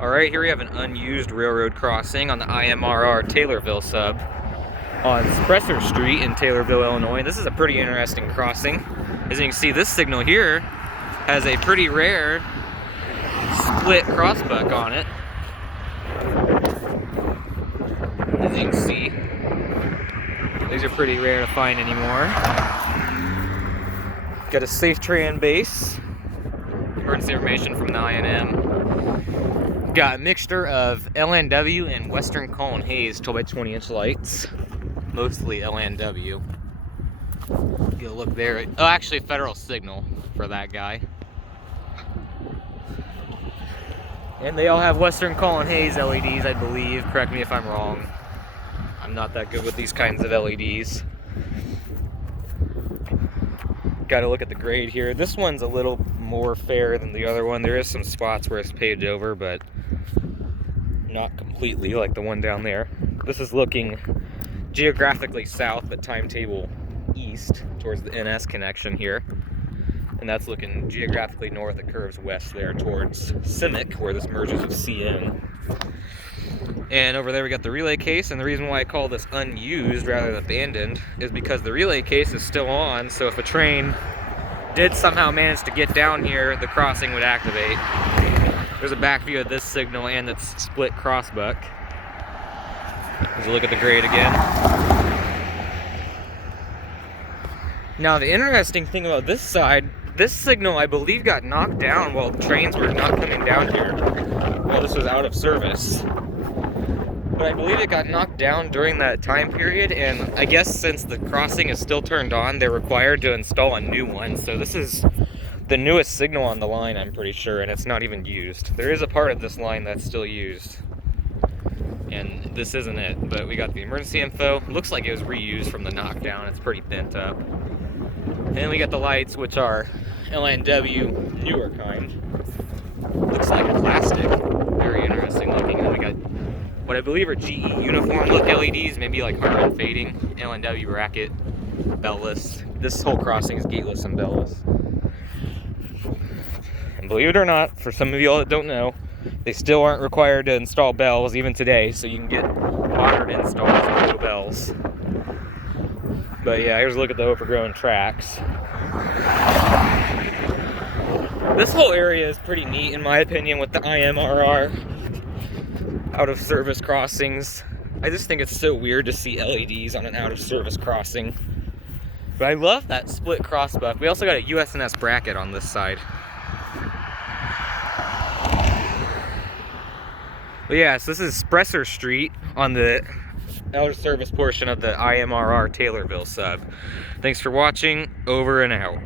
Alright, here we have an unused railroad crossing on the IMRR Taylorville sub on Spresser Street in Taylorville, Illinois. This is a pretty interesting crossing. As you can see, this signal here has a pretty rare split crossbuck on it. As you can see, these are pretty rare to find anymore. Got a safe tran base, emergency information from the INM. Got a mixture of LNW and Western Cone Haze 12x20" lights, mostly LNW. Get a look there. Oh, actually federal signal for that guy. And they all have Western Cone Haze LEDs, I believe. Correct me if I'm wrong. I'm not that good with these kinds of LEDs. Got to look at the grade here. This one's a little more fair than the other one. There is some spots where it's paved over, but not completely like the one down there. This is looking geographically south, but timetable east towards the NS connection here. And that's looking geographically north. It curves west there towards Simic, where this merges with CN. And over there we got the relay case, and the reason why I call this unused rather than abandoned is because the relay case is still on, so if a train did somehow manage to get down here, the crossing would activate. There's a back view of this signal and its split crossbuck. Let's look at the grade again. Now the interesting thing about this side, this signal I believe got knocked down while trains were not coming down here, while this was out of service. But I believe it got knocked down during that time period, and I guess since the crossing is still turned on, they're required to install a new one. So this is the newest signal on the line, I'm pretty sure, and it's not even used. There is a part of this line that's still used, and this isn't it, but we got the emergency info. Looks like it was reused from the knockdown. It's pretty bent up. And we got the lights, which are LNW, newer kind. Looks like plastic. Very interesting looking. And then we got what I believe are GE uniform look LEDs, maybe like RN fading, LNW bracket, beltless. This whole crossing is gateless and beltless. And believe it or not, for some of y'all that don't know, they still aren't required to install bells even today, so you can get modern installs with no bells. But yeah, here's a look at the overgrown tracks. This whole area is pretty neat in my opinion with the IMRR out of service crossings. I just think it's so weird to see LEDs on an out of service crossing. But I love that split crossbuck. We also got a USNS bracket on this side. But yeah, so this is Spresser Street on the out of service portion of the IMRR Taylorville sub. Thanks for watching. Over and out.